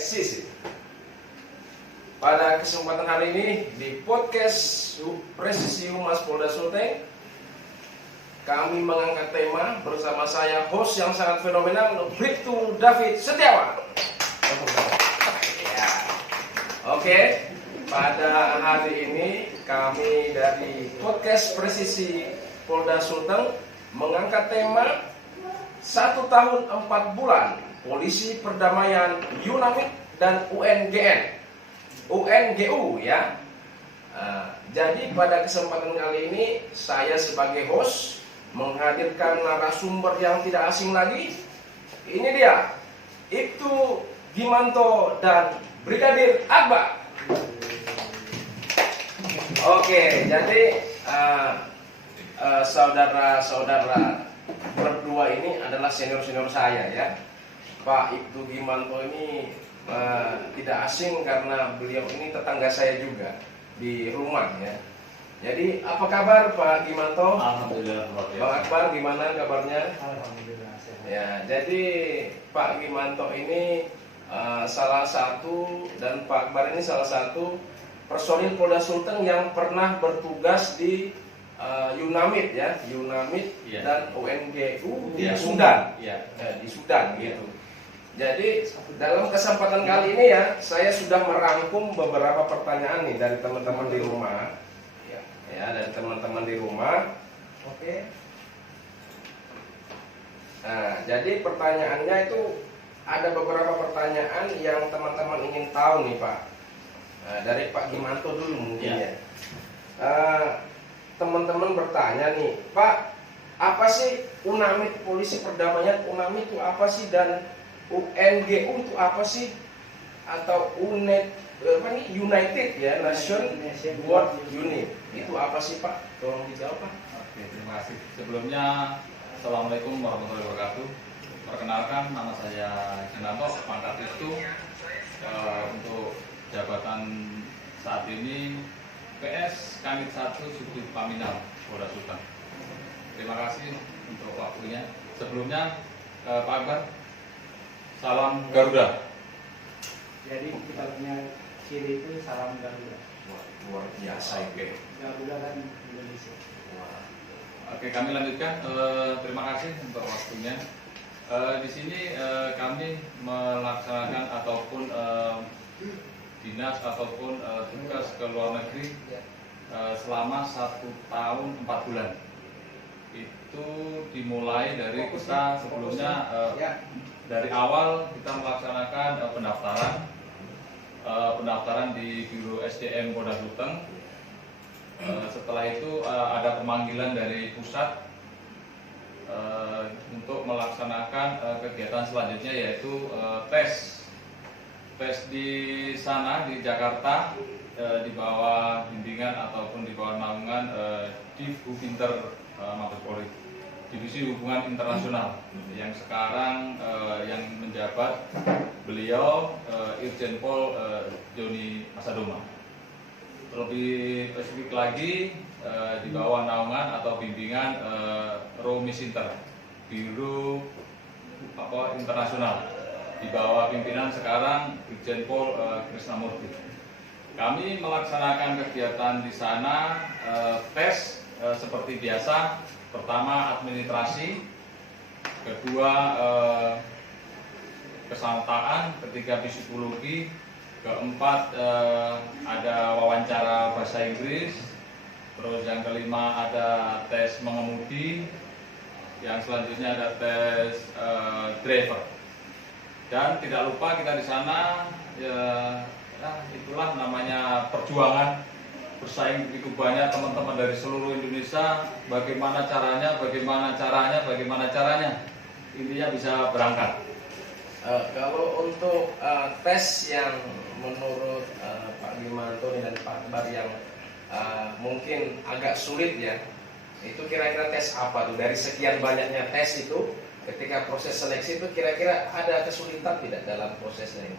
eksis. Pada kesempatan hari ini di podcast Presisi Humas Polda Sulteng, kami mengangkat tema bersama saya host yang sangat fenomenal, Bribtu David Setiawan. Ya. Oke, pada hari ini kami dari podcast Presisi Polda Sulteng mengangkat tema 1 tahun 4 bulan Polisi Perdamaian UNAMID dan UNGU ya. Jadi pada kesempatan kali ini saya sebagai host menghadirkan narasumber yang tidak asing lagi. Ini dia, Ibtu Gimanto dan Brigadir Akbar. Oke, jadi saudara-saudara berdua ini adalah senior-senior saya ya. Pak Ibtu Gimanto ini tidak asing karena beliau ini tetangga saya juga di rumah ya. Jadi apa kabar Pak Gimanto? Alhamdulillah. Bang Akbar gimana kabarnya? Alhamdulillah. Ya, jadi Pak Gimanto ini salah satu dan Pak Akbar ini salah satu personil Polda Sulteng yang pernah bertugas di UNAMID ya, UNAMID ya. Dan UNGU di Ya. Sudan, Ya. di Sudan gitu. Jadi dalam kesempatan kali ini ya, saya sudah merangkum beberapa pertanyaan nih dari teman-teman di rumah, ya dari teman-teman di rumah. Oke. Nah, jadi pertanyaannya itu ada beberapa pertanyaan yang teman-teman ingin tahu nih Pak. Dari Pak Gimanto dulu mungkin ya. Teman-teman bertanya nih, Pak, apa sih UNAMID, Polisi Perdamaian UNAMID itu apa sih, dan UNGU itu apa sih, atau United ya, Nation World Unit itu apa sih Pak? Tolong dijawab Pak. Oke, terima kasih. Sebelumnya, Assalamualaikum warahmatullahi wabarakatuh. Perkenalkan, nama saya Gimanto, pangkat itu untuk jabatan saat ini PS Kanit 1 Subdit Paminal Polda Sulteng. Terima kasih untuk waktunya. Sebelumnya, Pak Akbar, salam Garuda. Jadi kita punya ciri itu salam Garuda. Luar biasa ya. Garuda kan Indonesia. Oke, kami lanjutkan. Terima kasih untuk waktunya. Di sini kami melaksanakan ataupun dinas ataupun tugas ke luar negeri selama 1 tahun 4 bulan. Itu dimulai dari kita sebelumnya dari awal kita melaksanakan pendaftaran di Biro SDM Polda Sulteng. Setelah itu ada pemanggilan dari pusat untuk melaksanakan kegiatan selanjutnya, yaitu tes di sana di Jakarta, di bawah bimbingan ataupun di bawah naungan Divhubinter Mabes Polri, Divisi Hubungan Internasional, yang sekarang yang menjabat beliau Irjen Pol Joni Asadoma. Lebih spesifik lagi di bawah naungan atau bimbingan Romisinter, Biro Internasional, di bawah pimpinan sekarang Irjen Pol Krisnamurti. Kami melaksanakan kegiatan di sana, tes seperti biasa. Pertama administrasi, kedua kesantaan, ketiga psikologi, keempat ada wawancara bahasa Inggris, terus yang kelima ada tes mengemudi, yang selanjutnya ada tes driver. Dan tidak lupa kita di sana itulah namanya perjuangan, bersaing begitu banyak teman-teman dari seluruh Indonesia. Bagaimana caranya intinya bisa berangkat. Kalau untuk tes yang menurut Pak Gimanto dan Pak Akbar yang mungkin agak sulit ya, itu kira-kira tes apa tuh? Dari sekian banyaknya tes itu, ketika proses seleksi itu kira-kira ada kesulitan tidak dalam prosesnya ini?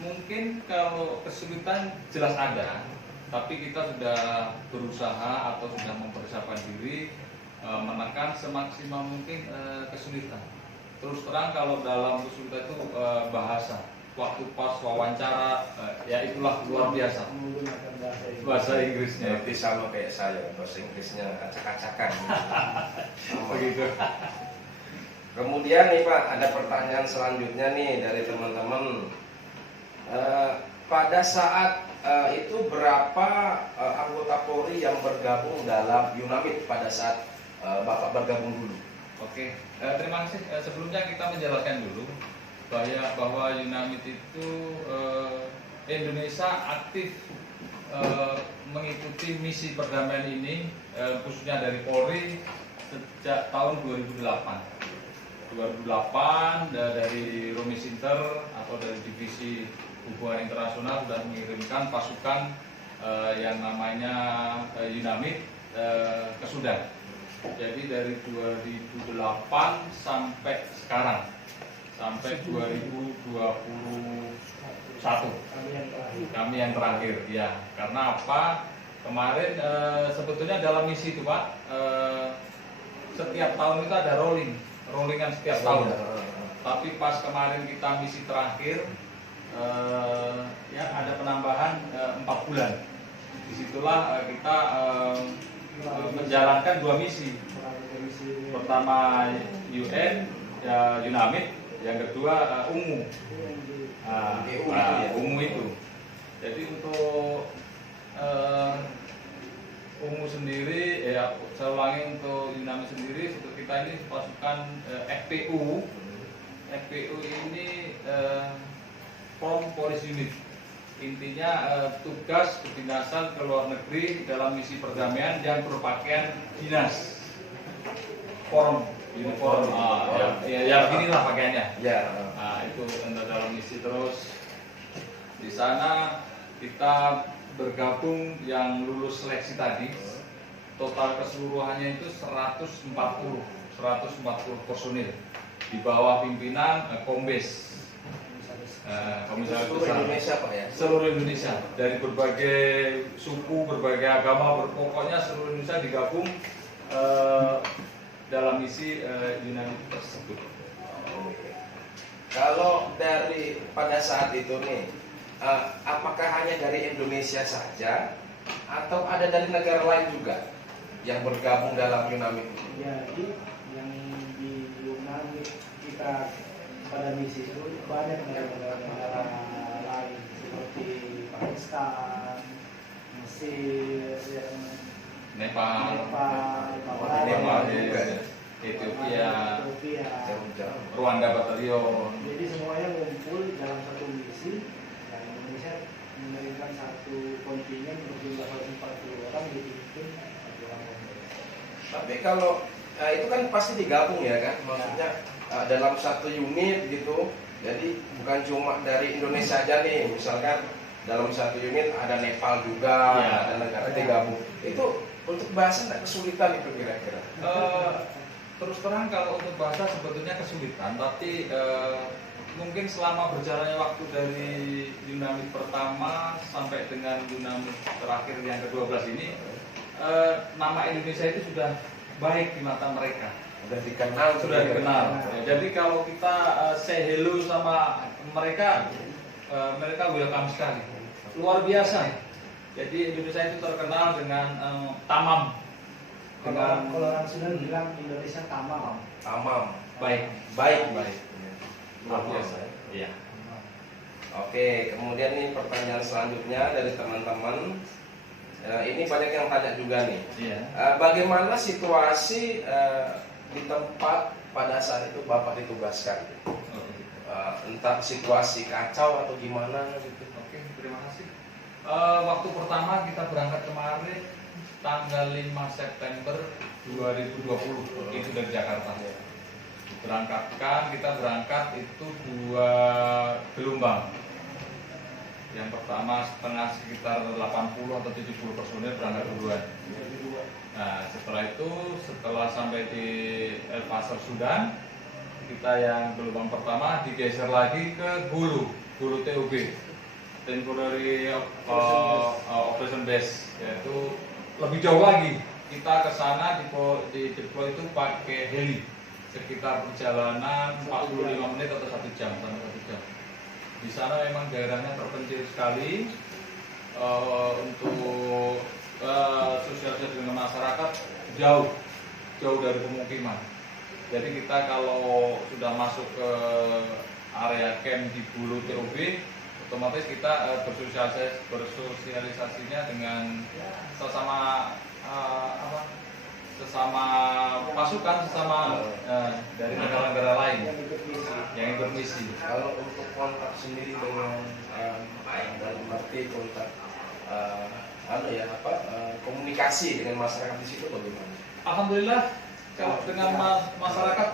Mungkin kalau kesulitan jelas ada, tapi kita sudah berusaha atau sudah mempersiapkan diri menekan semaksimal mungkin kesulitan. terus terang kalau dalam kesulitan itu bahasa. Waktu pas wawancara, ya itulah luar biasa. Menggunakan Bahasa Inggrisnya. Berarti sama kayak saya, bahasa Inggrisnya acak-acakan. Begitu. Kemudian nih Pak, ada pertanyaan selanjutnya nih dari teman-teman. Pada saat itu berapa anggota Polri yang bergabung dalam Yunamid pada saat Bapak bergabung dulu? Oke, terima kasih. Sebelumnya kita menjelaskan dulu bahwa Yunamid itu Indonesia aktif mengikuti misi perdamaian ini khususnya dari Polri sejak tahun 2008 dari Romi Sinter atau dari Divisi Hubungan Internasional sudah mengirimkan pasukan yang namanya Yunamid ke Sudan. Jadi dari 2008 sampai sekarang, sampai 2021 kami yang terakhir ya. Karena apa, kemarin sebetulnya dalam misi itu Pak, setiap tahun itu ada rollingan setiap tahun. Tapi pas kemarin kita misi terakhir ya ada penambahan 4 bulan. Disitulah kita menjalankan 2 misi. Pertama UN ya Yunamid, yang kedua UNGU. UNGU itu. Jadi untuk UNGU sendiri ya, saya ulangi, untuk Yunamid sendiri seperti kita ini pasukan FPU. FPU ini Foreign Police Unit. Intinya tugas kedinasan ke luar negeri dalam misi perdamaian yang berpakaian dinas. Uniform, ya beginilah pakaiannya. Ya. Nah, itu untuk dalam misi. Terus di sana kita bergabung yang lulus seleksi tadi, total keseluruhannya itu 140 personil di bawah pimpinan Kombes. Komisaris Seluruh besar Indonesia Pak ya? Seluruh Indonesia, dari berbagai suku, berbagai agama, pokoknya seluruh Indonesia digabung dalam misi Yunamid tersebut. Kalau dari pada saat itu nih, apakah hanya dari Indonesia saja atau ada dari negara lain juga yang bergabung dalam Yunamid? Jadi yang di Yunamid kita pada misi itu banyak negara-negara lain seperti Pakistan, Mesir, Nepal, Ethiopia, Rwanda Batalion. Jadi semuanya ngumpul dalam satu misi. Dan Indonesia mengirimkan satu kontingen berjumlah 140 orang dipimpin satu orang. Tapi kalau itu kan pasti digabung ya kan, maksudnya dalam satu unit gitu. Jadi bukan cuma dari Indonesia aja nih, misalkan dalam satu unit ada Nepal juga, ya, ada negara digabung. Itu untuk bahasa nggak kesulitan itu kira-kira? Terus terang kalau untuk bahasa sebetulnya kesulitan, tapi mungkin selama berjalannya waktu dari Yunamid pertama sampai dengan Yunamid terakhir yang ke-12 ini, nama Indonesia itu sudah baik di mata mereka. Sudah dikenal. Ya, jadi kalau kita say hello sama mereka, mereka welcome sekali. Luar biasa. Jadi Indonesia itu terkenal dengan tamam. Kalau orang Sudan bilang Indonesia tamam. Baik. Luar biasa. Iya. Oke, kemudian nih pertanyaan selanjutnya dari teman-teman. Ini banyak yang tanya juga nih. Iya. Bagaimana situasi di tempat pada saat itu Bapak ditugaskan? Entah situasi kacau atau gimana gitu. Oke, terima kasih. Waktu pertama kita berangkat kemarin tanggal 5 September 2020 itu dari Jakarta. Kita berangkat itu 2 gelombang. Yang pertama sekitar 80 atau 70 personil berangkat duluan. Nah, setelah sampai di El Fasher Sudan, kita yang gelombang pertama digeser lagi ke Gulu TOB, Temporary Operation Base, yaitu lebih jauh lagi. Kita ke sana di deploy itu pakai heli sekitar perjalanan 45 menit atau 1 jam sampai 1 jam. Di sana memang daerahnya terpencil sekali. Untuk sosialisasi dengan masyarakat jauh dari pemukiman. Jadi kita kalau sudah masuk ke area camp di Bulu TOB, otomatis kita bersosialisasinya dengan sesama sesama pasukan, sesama dari negara-negara lain yang ikut misi. Kalau untuk kontak sendiri dengan dalam arti kontak komunikasi dengan masyarakat di situ bagaimana? Alhamdulillah kalau dengan masyarakat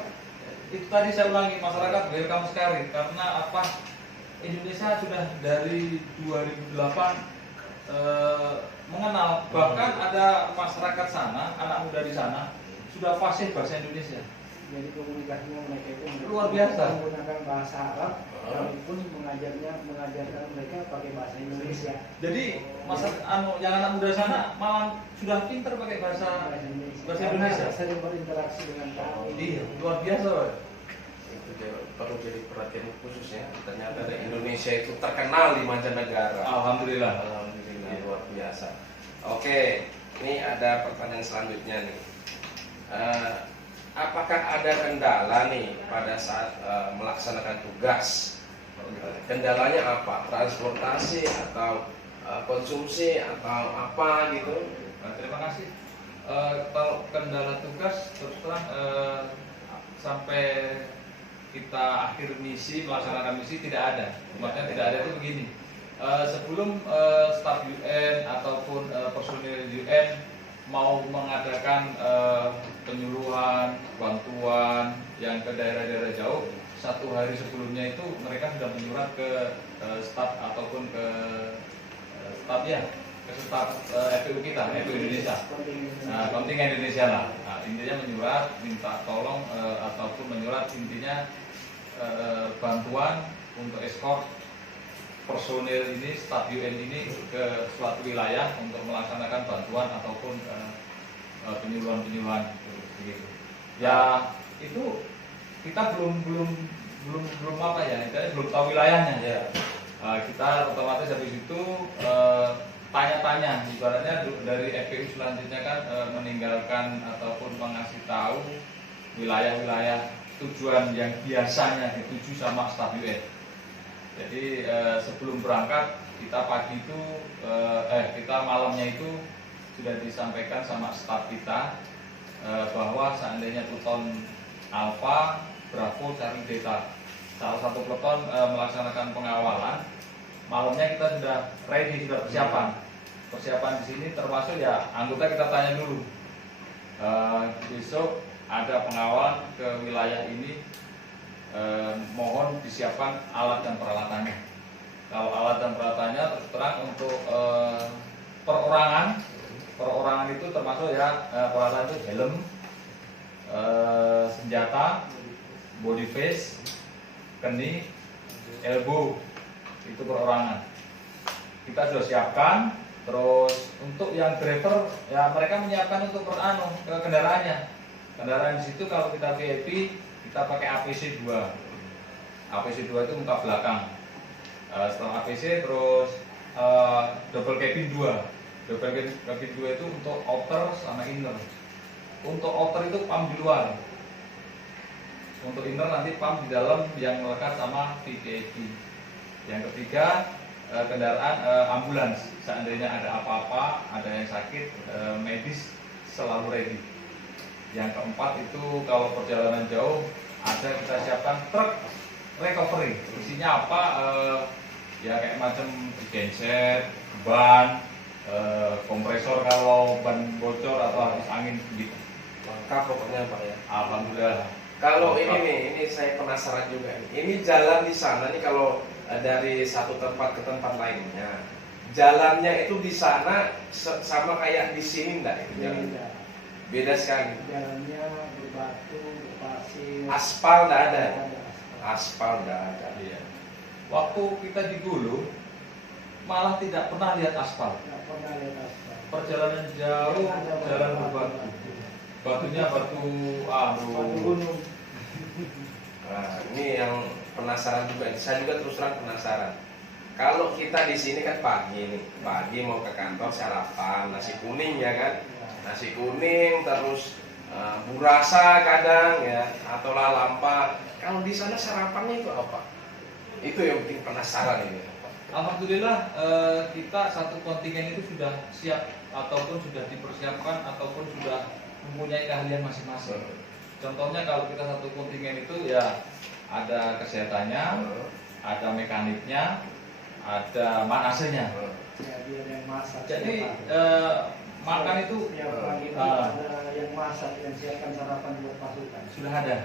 itu tadi saya ulangi, masyarakat welcome sekali karena apa, Indonesia sudah dari 2008 mengenal, bahkan ada masyarakat sana, anak muda di sana sudah fasih bahasa Indonesia. Jadi komunikasinya mereka itu Luar biasa. menggunakan bahasa Arab, walaupun mengajarkan mereka pakai bahasa Indonesia. Jadi yang anak muda sana malah sudah pinter pakai bahasa Indonesia. Sering berinteraksi dengan kami. Iya, luar biasa, Pak. Itu perlu jadi perhatian khusus ya. Ternyata Indonesia itu terkenal di mancanegara. Alhamdulillah. Alhamdulillah, luar biasa. Oke, ini ada pertanyaan selanjutnya nih. Apakah ada kendala nih pada saat melaksanakan tugas? Kendalanya apa? Transportasi atau konsumsi atau apa gitu? Terima kasih. Kalau kendala tugas terus terang sampai kita akhir misi, melaksanakan misi tidak ada. Maksudnya tidak ada itu begini. Sebelum staf UN ataupun personil UN mau mengadakan penyuluhan, bantuan yang ke daerah-daerah jauh, 1 hari sebelumnya itu mereka sudah menyurat ke staf ataupun ke staf FPU kita, FPU Indonesia, kontingen Indonesia lah. Nah, intinya menyurat, minta tolong ataupun menyurat intinya bantuan untuk escort personil ini, staf UN ini ke suatu wilayah untuk melaksanakan bantuan ataupun penyuluhan begitu. Ya itu kita belum apa ya, kita belum tahu wilayahnya. Ya. Kita otomatis habis itu tanya-tanya, ibaratnya dari FPU selanjutnya kan meninggalkan ataupun mengasih tahu wilayah-wilayah tujuan yang biasanya dituju sama staf UN. Jadi sebelum berangkat kita pagi itu kita malamnya itu sudah disampaikan sama staf kita bahwa seandainya Pluton Alpha, Bravo, Charlie, Delta salah satu Pluton melaksanakan pengawalan, malamnya kita sudah ready, sudah persiapan di sini termasuk ya anggota kita tanya dulu besok ada pengawalan ke wilayah ini, mohon disiapkan alat dan peralatannya. Kalau alat dan peralatannya terus terang untuk perorangan itu termasuk ya peralatan itu helm, senjata, body face, kening, elbow, itu perorangan. Kita sudah siapkan. Terus untuk yang driver ya mereka menyiapkan untuk kendaraannya. Kendaraan di situ kalau kita VIP kita pakai APC 2. APC 2 itu muka belakang. Setelah APC terus double cabin 2. Double cabin 2 itu untuk outer sama inner. Untuk outer itu pump di luar. Untuk inner nanti pump di dalam yang melekat sama VVIP. Yang ketiga kendaraan ambulans. Seandainya ada apa-apa, ada yang sakit, medis selalu ready. Yang keempat itu kalau perjalanan jauh ada kita siapkan truk recovery. Isinya apa? Ya kayak macam genset, ban, kompresor kalau ban bocor atau habis angin gitu. Lengkap pokoknya Pak ya. Alhamdulillah. Kalau ini saya penasaran juga nih. Ini jalan di sana nih kalau dari satu tempat ke tempat lainnya. Jalannya itu di sana sama kayak di sini enggak itu jalan? Beda sekali. Jalannya berbatu, berpasir. Aspal enggak ada. Aspal enggak ada. Iya. Waktu kita di Gulu malah tidak pernah lihat aspal. Nggak pernah lihat aspal. Perjalanan jauh, jalan berbatu. Batunya batu Batu gunung. Nah, ini yang penasaran juga. Saya juga terus terang penasaran. Kalau kita di sini kan pagi mau ke kantor sarapan nasi kuning ya kan, nasi kuning terus burasa kadang ya atau lalampa. Kalau di sana sarapannya itu apa? Itu yang bikin penasaran ini. Alhamdulillah kita satu kontingen itu sudah siap ataupun sudah dipersiapkan ataupun sudah mempunyai keahlian masing-masing. Contohnya kalau kita satu kontingen itu ya ada kesehatannya, ada mekaniknya, ada manasenya. Jadi ada yang masak. Jadi makan itu Tiap pagi itu ada yang masak, yang siapkan sarapan buat pasukan. sudah ada.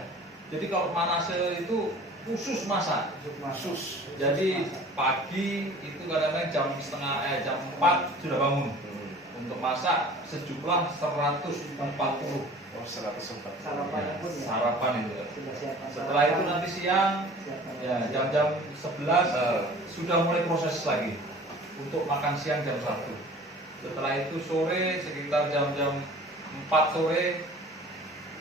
Jadi kalau manase itu khusus masak. Khusus. Jadi pagi itu kadang-kadang jam 4 sudah bangun untuk masak sejumlah 140. Oh, 104. Sarapannya pun ya. Sarapan itu. Sudah siapkan. Setelah itu nanti siang siapkan. ya jam-jam 11 sudah mulai proses lagi untuk makan siang jam 1. Setelah itu sore sekitar jam-jam 4 sore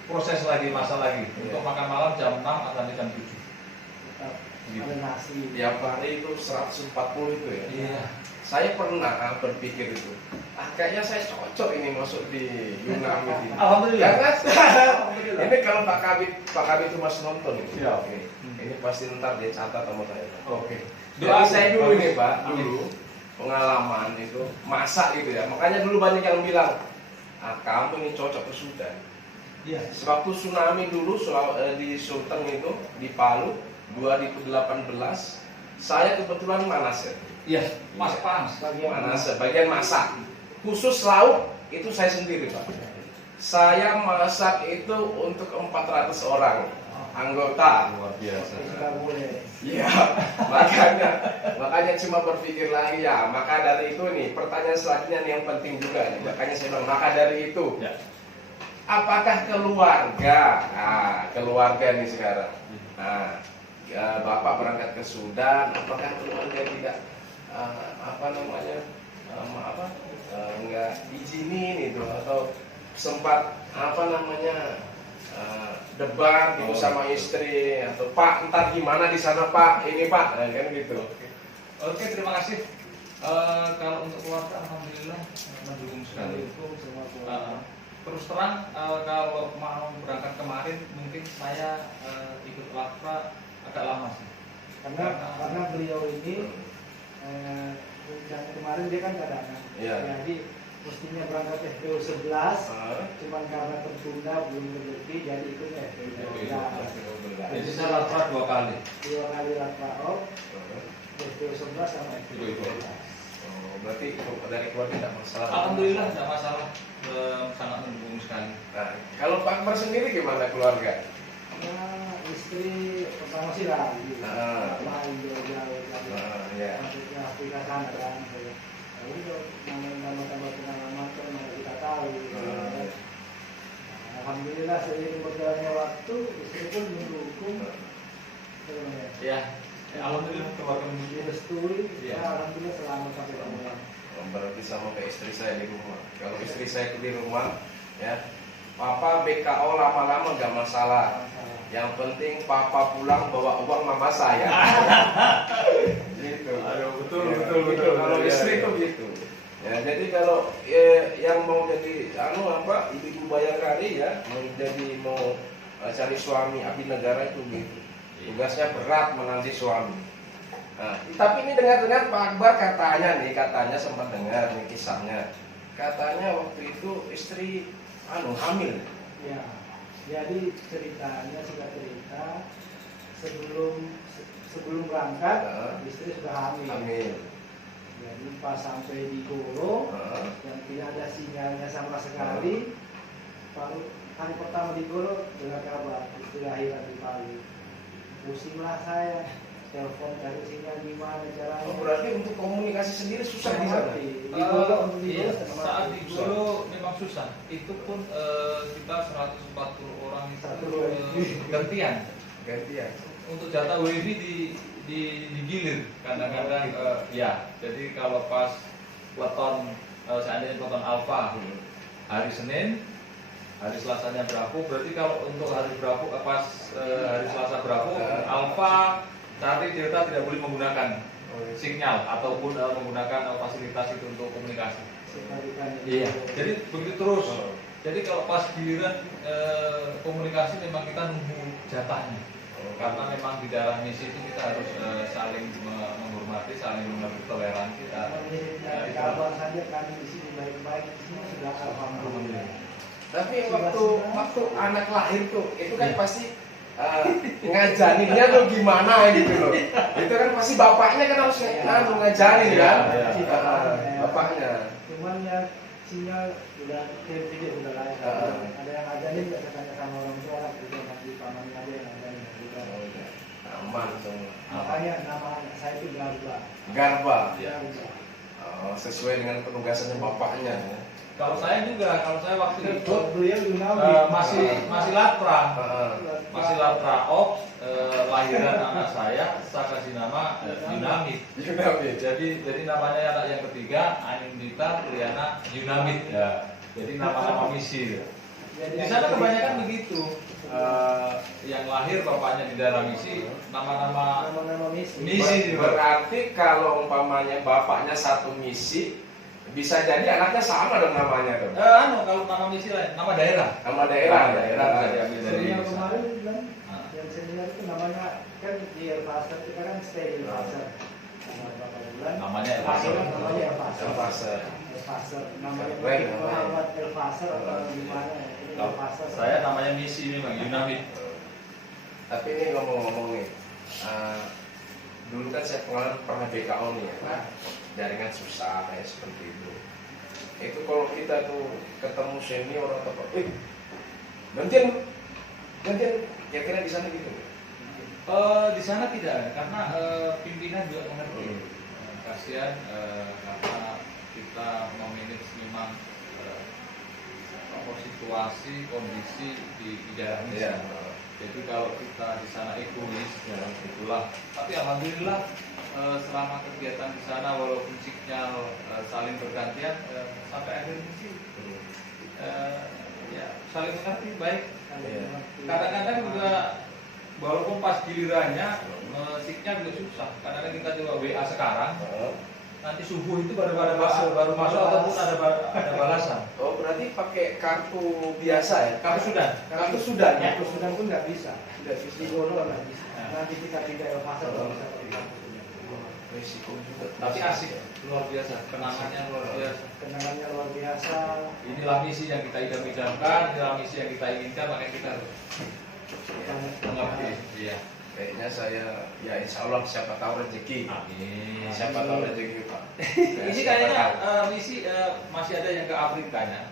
proses lagi, masak lagi untuk makan malam jam 6 sampai jam 7. Tetap Gitu. ada nasi. Tiap hari itu 140 itu ya. Iya. Saya pernah berpikir itu, kayaknya saya cocok ini masuk di Yunami ini. Alhamdulillah. Karena ini kalau Pak Kabit itu masih nonton ini. Siap. Ini pasti ntar dia catat sama saya. Oke. Jadi saya dulu nih Pak, dulu pengalaman itu masak gitu ya. Makanya dulu banyak yang bilang, kamu ini cocok ke Sudan. Iya. Sewaktu tsunami dulu di Sulteng itu di Palu 2018, saya kebetulan manas ya. Iya, Mas Pans. Bagian masak. Khusus lauk itu saya sendiri Pak. Saya masak itu untuk 400 orang anggota. Luar biasa. Tidak boleh. Iya, makanya cuma berpikir lagi ya. Maka dari itu nih pertanyaan selanjutnya nih yang penting juga. Makanya saya bilang maka dari itu. Ya. Apakah keluarga? Keluarga nih sekarang. Nah, Bapak berangkat ke Sudan. Apakah keluarga tidak nggak izinin itu atau sempat debat gitu sama istri atau Pak ntar gimana di sana Pak ini Pak kan gitu. Oke, terima kasih. Kalau untuk keluarga, alhamdulillah mendukung sekali. Terus terang, kalau mau berangkat kemarin, mungkin saya ikut Lakra agak lama sih. Karena beliau ini yang kemarin dia kan cadangan. Iya. Jadi mestinya berangkat FPU 11, cuman karena tertunda belum rezeki jadi ikutnya FPU 12. Jadi saya Lakra 2 kali. 2 kali Lakra FPU 11 sama FPU 12. Oh, berarti dari keluarga tidak masalah. Alhamdulillah tidak masalah, sangat mendukung sekali. Nah, kalau Pak Akbar sendiri gimana keluarga? Nah, istri pertama sih lagi. Lain jauh-jauh lagi. Ya. Maksudnya Afrika sana kan. Jadi kalau tambah pengalaman kan mana kita tahu. Nah, alhamdulillah seiring berjalannya waktu istri pun mendukung. Ya, alhamdulillah keluarga mendukung. Direstui. Ya. Alhamdulillah selamat sampai pulang. Berarti sama kayak istri saya di rumah. Kalau istri saya di rumah, ya, Papa BKO lama-lama nggak masalah. Yang penting Papa pulang bawa uang mama saya. Gitu. Betul. Kalau Ya, istri ya. tuh gitu. Ya, jadi kalau yang mau jadi ibu bayangkari ya, mau cari suami abdi negara itu gitu. Tugasnya berat menanti suami. Nah, tapi ini dengar-dengar Pak Akbar katanya sempat dengar nih kisahnya. Katanya waktu itu istri hamil. Ya, jadi ceritanya sudah cerita sebelum berangkat istri sudah hamil. Jadi pas sampai di Goro yang tidak ada sinyalnya sama sekali, baru hari pertama di Goro dengar kabar istri lahiran di Palu. Pusinglah saya, telepon cari sinyal gimana caranya. Oh, berarti untuk komunikasi sendiri susah di sana. Di Goro, Iya, saat di Goro memang susah. Itu pun kita 140 orang itu gantian. Untuk jatah WiFi digilir kadang-kadang ya. Jadi kalau pas peleton seandainya peleton Alfa hari Senin hari Selasanya Bravo. Berarti kalau untuk hari Bravo pas hari Selasa Bravo, Alfa cari Delta tidak boleh menggunakan sinyal ataupun menggunakan fasilitas itu untuk komunikasi. Iya. Jadi begitu terus. Jadi kalau pas giliran komunikasi memang kita nunggu jatahnya. Karena memang di dalam misi itu kita harus saling menghormati, saling mengerti toleransi. Kabar saja kami di sini baik-baik, semua sudah alhamdulillah. Tapi waktu anak lahir tuh, itu kan pasti ngajarinnya tuh gimana gitu loh. Itu kan pasti bapaknya kan harus ngajarin kan. Bapaknya. Cuman ya sinyal udah video udah lain. Ada yang ngajarin nggak tanya sama orang tua, juga masih paman aja yang ngajarin juga. Aman semua. Makanya nama anak saya itu Garba. Garba. Garba. Oh, sesuai dengan penugasannya bapaknya. Kalau saya juga, kalau saya waktu itu Beliau masih Latra, masih Latra Ops, lahiran anak saya kasih nama Yunamit. Jadi namanya anak yang ketiga Anindita Triana Yunamit. Ya. Jadi nama-nama misi. Di sana kebanyakan begitu. Yang lahir bapaknya di dalam misi, nama-nama misi. Berarti kalau umpamanya bapaknya satu misi, bisa jadi anaknya sama dong namanya dong. Kalau nama misi lain, nama daerah. Nama daerah bisa diambil dari yang kemarin kan, yang senior itu namanya kan di Elvaser, kita kan stay di Elvaser. Sama berapa bulan? Namanya Elvaser. Elvaser. Namanya Elvaser. Elvaser. Namanya Muhammad Elvaser atau gimana? Ini Elvaser. Saya namanya misi memang Yunamit. Tapi ini ngomong-ngomong nih, dulu kan saya pernah BKO nih ya, Pak. Jaringan susah kayak seperti itu. Itu kalau kita tuh ketemu senior atau apa, gantian, kira-kira di sana gitu. Di sana tidak, karena pimpinan juga mengerti. Kasihan karena kita memanage memang situasi, kondisi di daerah ini. Yeah. Jadi kalau kita di sana egois, ya itulah. Tapi alhamdulillah selama kegiatan di sana walaupun sinyal saling bergantian sampai akhir misi ya saling mengerti baik. Kadang-kadang juga walaupun pas gilirannya sinyal juga susah. Kadang-kadang kita coba WA sekarang, nanti subuh itu baru masuk ataupun ada balasan. Oh berarti pakai kartu biasa ya? Kartu sudah. Kartu sudah. Kartu sudah pun nggak bisa. Sudah di Golo nggak bisa. Nanti kita pindah Elvaser baru bisa pakai kartu sudah. Risiko juga. Tapi asik, luar biasa. Kenangannya luar biasa. Kenangannya luar biasa. Inilah misi yang kita idam-idamkan, inilah misi yang kita inginkan, makanya kita harus mengerti. Iya. Kayaknya saya ya insya Allah siapa tahu rezeki. Amin. Siapa tahu rezeki Pak. Ini kayaknya misi masih ada yang ke Afrikanya.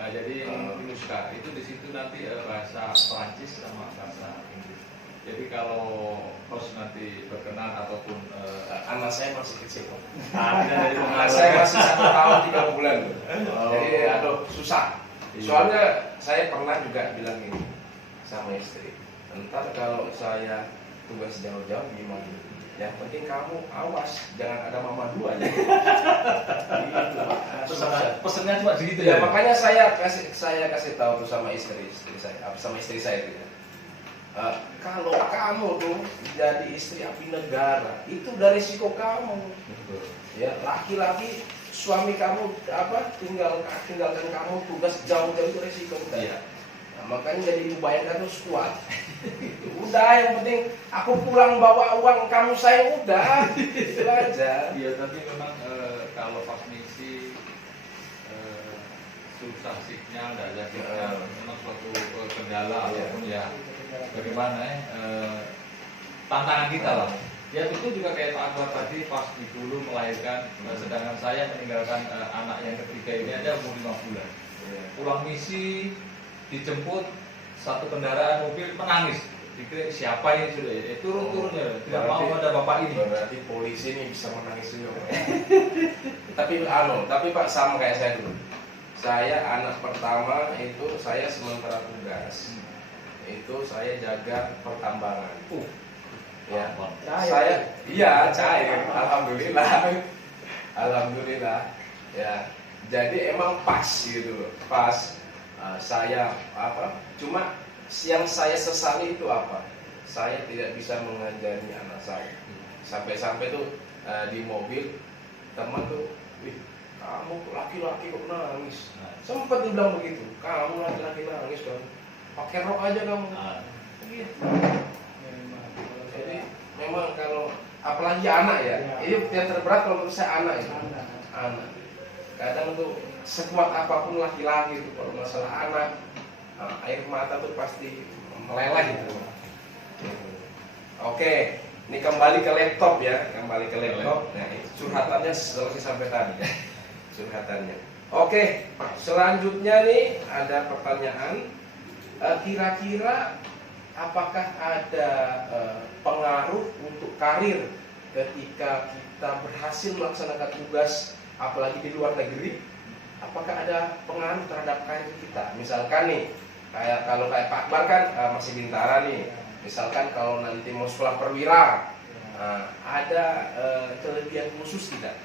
Jadi Minuska itu di situ nanti bahasa Perancis sama bahasa Inggris. Jadi kalau host nanti berkenan ataupun anak saya masih kecil. anak Saya masih 1 tahun 3 bulan. Jadi aduh susah. Soalnya saya pernah juga bilang gini sama istri. Entar kalau saya tugas jauh-jauh gimana? Yang penting kamu awas, jangan ada mama dua aja. pesennya cuma segitu Ya ya. makanya saya kasih tahu tuh sama istri saya itu ya. Kalau kamu tuh jadi istri abdi negara, itu dari risiko kamu. Betul. Ya laki-laki suami kamu tinggalkan kamu tugas jauh-jauh itu risiko udah. Iya. Nah, makanya jadi bayangkan terus kuat. Udah yang penting aku pulang bawa uang kamu saya udah itu aja. Iya tapi memang kalau pas misi susah sinyal, tidak ada sinyal, memang suatu kendala ataupun ya bagaimana tantangan kita lah. Ya itu juga kayak Pak Akbar tadi pas di dulu melahirkan, sedangkan saya meninggalkan anak yang ketiga ini aja umur 5 bulan. Pulang misi dijemput satu kendaraan mobil menangis. Dikira siapa ini sudah turun ya tidak mau ada bapak ini. Berarti polisi ini bisa menangis juga. Tapi Pak sama kayak saya dulu. Saya anak pertama itu saya sementara tugas. Itu saya jaga pertambangan. Ya. Cair. Alhamdulillah. Ya. Jadi emang pas gitu loh. Pas saya apa? Cuma yang saya sesali itu apa? Saya tidak bisa mengajari anak saya. Sampai-sampai tuh di mobil teman tuh, wih, kamu laki-laki kok nangis? Sempat dibilang begitu, kamu laki-laki nangis kan? Pakai rok aja kamu. Gitu. Jadi memang kalau apalagi anak ya, ini yang terberat kalau menurut saya anak itu. Anak. Kadang tuh sekuat apapun laki-laki itu kalau masalah anak, air mata tuh pasti meleleh gitu. Oke, ini kembali ke laptop ya, kembali ke laptop. Nah, itu curhatannya selesai sampai tadi. Curhatannya. Oke, selanjutnya nih ada pertanyaan. Kira-kira apakah ada pengaruh untuk karir ketika kita berhasil melaksanakan tugas apalagi di luar negeri? Apakah ada pengaruh terhadap karir kita? Misalkan nih, kalau kayak Pak Akbar kan masih Bintara nih. Misalkan kalau nanti mau sekolah perwira, ada kelebihan khusus tidak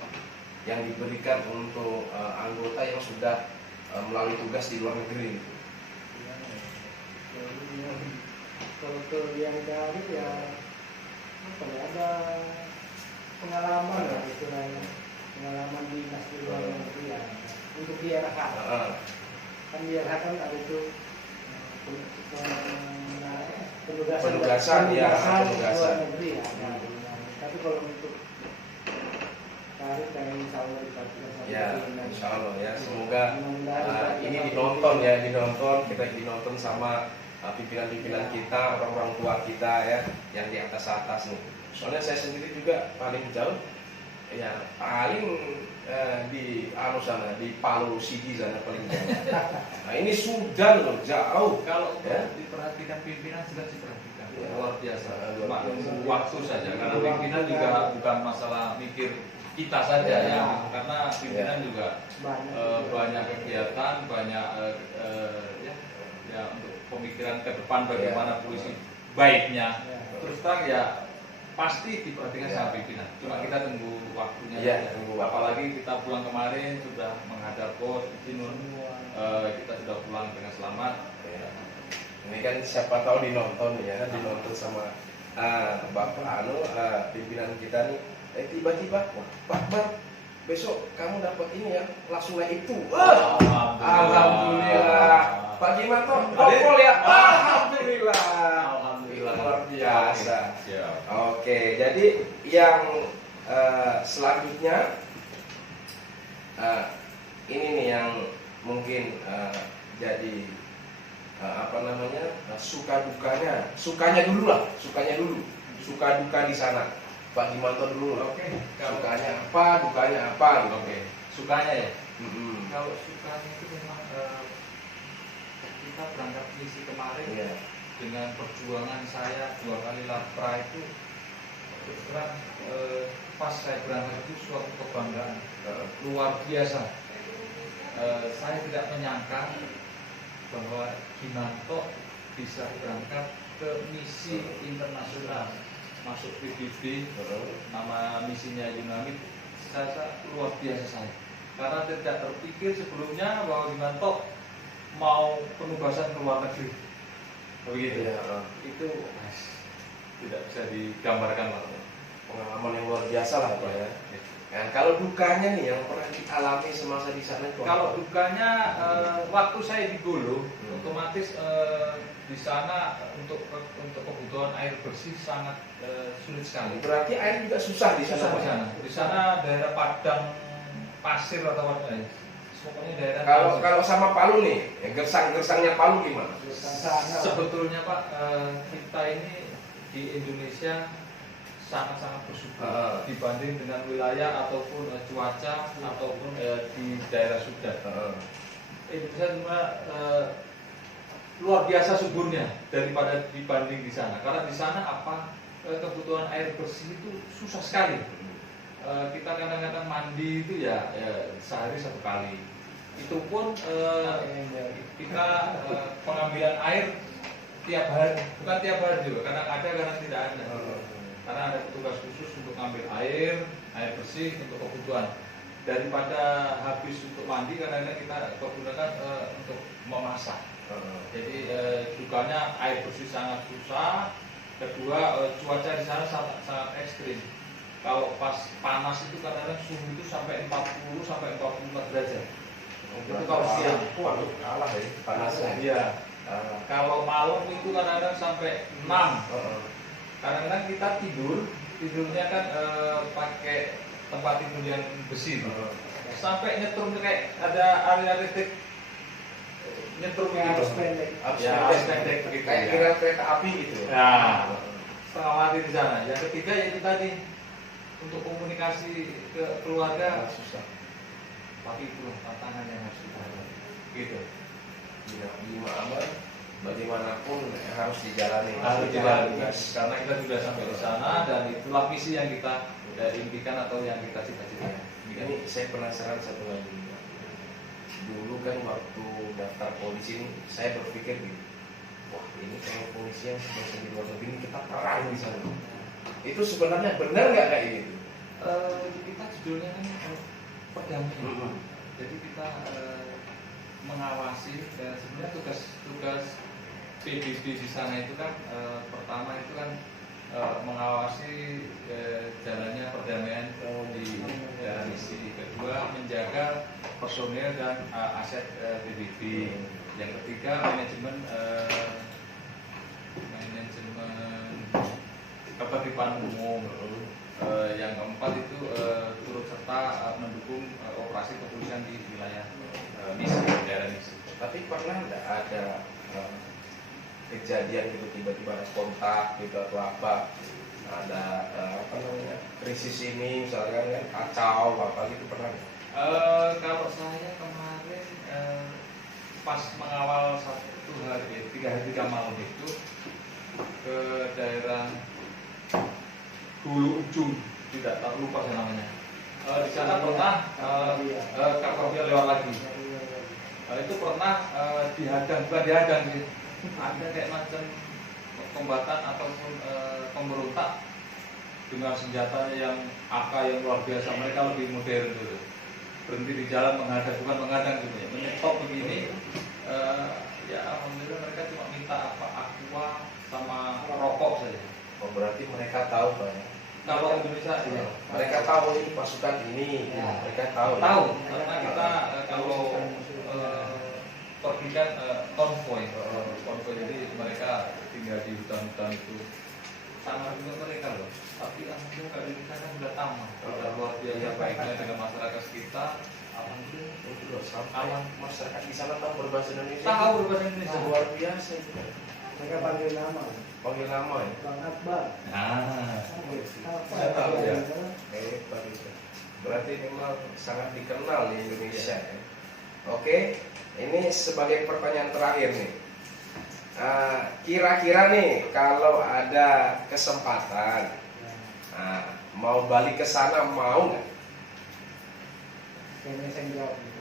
yang diberikan untuk anggota yang sudah melalui tugas di luar negeri? Kalau kelebihan karir ya apa ya, ada pengalaman lah istilahnya, pengalaman dinas di luar negeri ya. Untuk di RH kan di RH kan ada itu penugasan di luar negeri ya. Tapi kalau untuk karir kan insya Allah dipastikan ya, insya Allah ya, semoga ini dinonton, kita dinonton sama pimpinan-pimpinan kita, orang-orang tua kita ya, yang di atas nih. Soalnya saya sendiri juga paling jauh, ya paling di sana, di Palu Sidi sana paling jauh. Nah ini Sudan loh, jauh. Kalau ya, diperhatikan pimpinan sudah diperhatikan, luar biasa. Luar biasa. Waktu saja, karena pimpinan juga bukan masalah mikir kita saja ya, karena pimpinan juga banyak kegiatan, banyak ya untuk pemikiran ke depan bagaimana polisi baiknya. Terus terang ya pasti diperhatikan sama pimpinan. Cuma kita tunggu waktunya. Ya, tunggu. Apalagi kita pulang kemarin sudah menghadap pos Jinun, kita sudah pulang dengan selamat. Ya. Ini kan siapa tahu dinonton ya, dinonton sama Bapak pimpinan kita nih. Tiba-tiba, wah Pak Akbar, besok kamu dapat ini ya, langsung naik itu. Alhamdulillah. Pak Gimanto, topol ya. Alhamdulillah. Luar biasa. Oke, jadi yang selanjutnya ini nih yang mungkin jadi suka dukanya dulu, suka duka di sana. Pak Gimanto dulu. Oke. Sukanya apa, dukanya apa gitu. Oke. Sukanya ya. Kalau sukanya itu memang kita berangkat misi kemarin dengan perjuangan saya 2 kali lapra itu, terus terang pas saya berangkat itu suatu kebanggaan luar biasa. Saya tidak menyangka bahwa Gimanto bisa berangkat ke misi internasional, masuk PBB, nama misinya Yunamid. Saya luar biasa saya, karena tidak terpikir sebelumnya bahwa Gimanto mau penugasan ke luar negeri. Begitu ya. Itu tidak bisa digambarkan lah. Pengalaman yang luar biasa lah Pak ya. Nah, kalau dukanya nih yang pernah dialami semasa di sana itu? Kalau dukanya waktu saya di Golo, otomatis di sana untuk kebutuhan air bersih sangat sulit sekali. Berarti air juga susah di sana. Di sana daerah padang pasir atau apa ya? Pokoknya daerah. Kalau sama Palu nih, gersang-gersangnya Palu gimana? Sebetulnya Pak, kita ini di Indonesia sangat-sangat bersyukur dibanding dengan wilayah ataupun cuaca ataupun di daerah Sudan. Indonesia cuma luar biasa suburnya daripada dibanding di sana. Karena di sana kebutuhan air bersih itu susah sekali. Kita kadang-kadang mandi itu ya sehari 1 kali. Itu pun kita pengambilan air tiap hari, bukan tiap hari juga. Kadang ada, kadang tidak ada. Karena ada petugas khusus untuk ngambil air bersih untuk kebutuhan. daripada habis untuk mandi kadang-kadang kita pergunakan untuk memasak. Jadi dukanya air bersih sangat susah. Kedua cuaca di sana sangat ekstrim. Kalau pas panas itu kadang-kadang suhu itu sampai 40 sampai 44 derajat. Itu kalau siang kalah ya panasnya. Iya. Kalau malam itu kadang-kadang sampai 6. Kadang-kadang kita tidurnya kan pakai tempat tidur yang besi. Sampai nyetrum kayak ada area listrik nyetrum Harus gitu. pendek. Harus pendek begitu. Kayak Ya. kira kereta api gitu. Nah, setengah mati di sana. Yang ketiga yaitu tadi untuk komunikasi ke keluarga Susah. tapi itu tantangan yang harus kita hadapi. Gitu. Lima amal bagaimanapun harus dijalani. Harus dijalani karena kita sudah sampai di sana dan itulah misi yang kita impikan atau yang kita cita-citakan. Ini saya penasaran satu lagi. Dulu kan waktu daftar polisi ini saya berpikir gitu, wah ini kalau polisi yang sudah di luar negeri ini kita perang di sana. Itu sebenarnya benar nggak kayak gitu? Kita judulnya kan perdamaian. Jadi kita mengawasi dan sebenarnya tugas PBB di sana itu kan pertama itu kan mengawasi jalannya perdamaian di daerah misi. Kedua menjaga personil dan aset PBB. Yang ketiga manajemen ketertiban umum. Yang keempat itu turut serta mendukung operasi kepolisian di wilayah misi, daerah misi. Tapi pernah nggak ada kejadian gitu tiba-tiba ada kontak gitu atau apa, ada apa namanya krisis ini misalkan kan kacau apa gitu pernah nggak? Kalau saya kemarin pas mengawal 3 hari 3 malam itu ke daerah Hulu Ujung, tidak tahu lupa saya namanya. Di sana pernah kapalnya lewat lagi. Itu pernah dihadang, bukan dihadang sih. Ada kayak macam kombatan ataupun pemberontak dengan senjatanya yang AK yang luar biasa. Mereka lebih modern dulu. Berhenti di jalan menghadang, bukan menghadang gitu ya, menyetop begini. Ya alhamdulillah mereka cuma minta apa aqua sama rokok saja. Oh, berarti mereka tahu Pak ya? Kalau Indonesia ya, Mereka tahu ini pasukan ini, mereka tahu. karena kita kalau pergi kan konvoy, jadi mereka tinggal di hutan-hutan itu sama juga mereka loh. Tapi alhamdulillah kalau Indonesia kan sudah tamat, sudah luar biasa baiknya dengan masyarakat sekitar. Alhamdulillah, Alam masyarakat di sana tahu berbahasa Indonesia. tahu berbahasa Indonesia. Luar biasa itu. Mereka panggil nama. Panggil nama ya. Bang Akbar. Nah, Saya tahu ya. Hebat itu. Berarti memang sangat dikenal di Indonesia ya. Oke, ini sebagai pertanyaan terakhir nih. Kira-kira nih kalau ada kesempatan mau balik ke sana mau nggak? Kayaknya saya jawab gitu.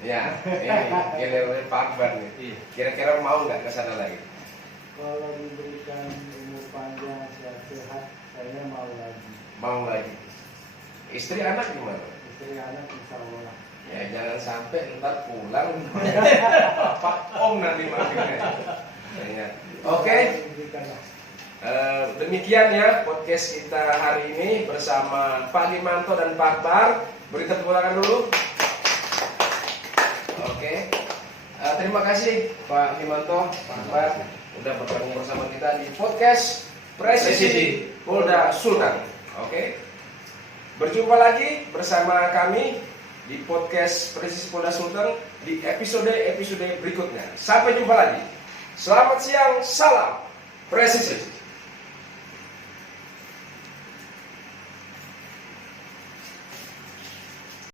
Ya, ini giliran Pak Akbar nih. iya. Kira-kira mau nggak ke sana lagi? Kalau diberikan umur panjang sehat, saya mau lagi. Mau lagi. Istri anak gimana? Istri anak insya Allah. Ya jangan sampai ntar pulang Pak Om nanti makinnya. Ya. Oke. Demikian ya podcast kita hari ini bersama Pak Limanto dan Pak Akbar. Beri tepuk tangan dulu. Oke. Terima kasih Pak Limanto, Pak Akbar udah bergabung bersama kita di podcast Presisi Polda Sultan. Oke. Berjumpa lagi bersama kami di podcast Presisi Polda Sultan di episode berikutnya. Sampai jumpa lagi. Selamat siang, salam presisi.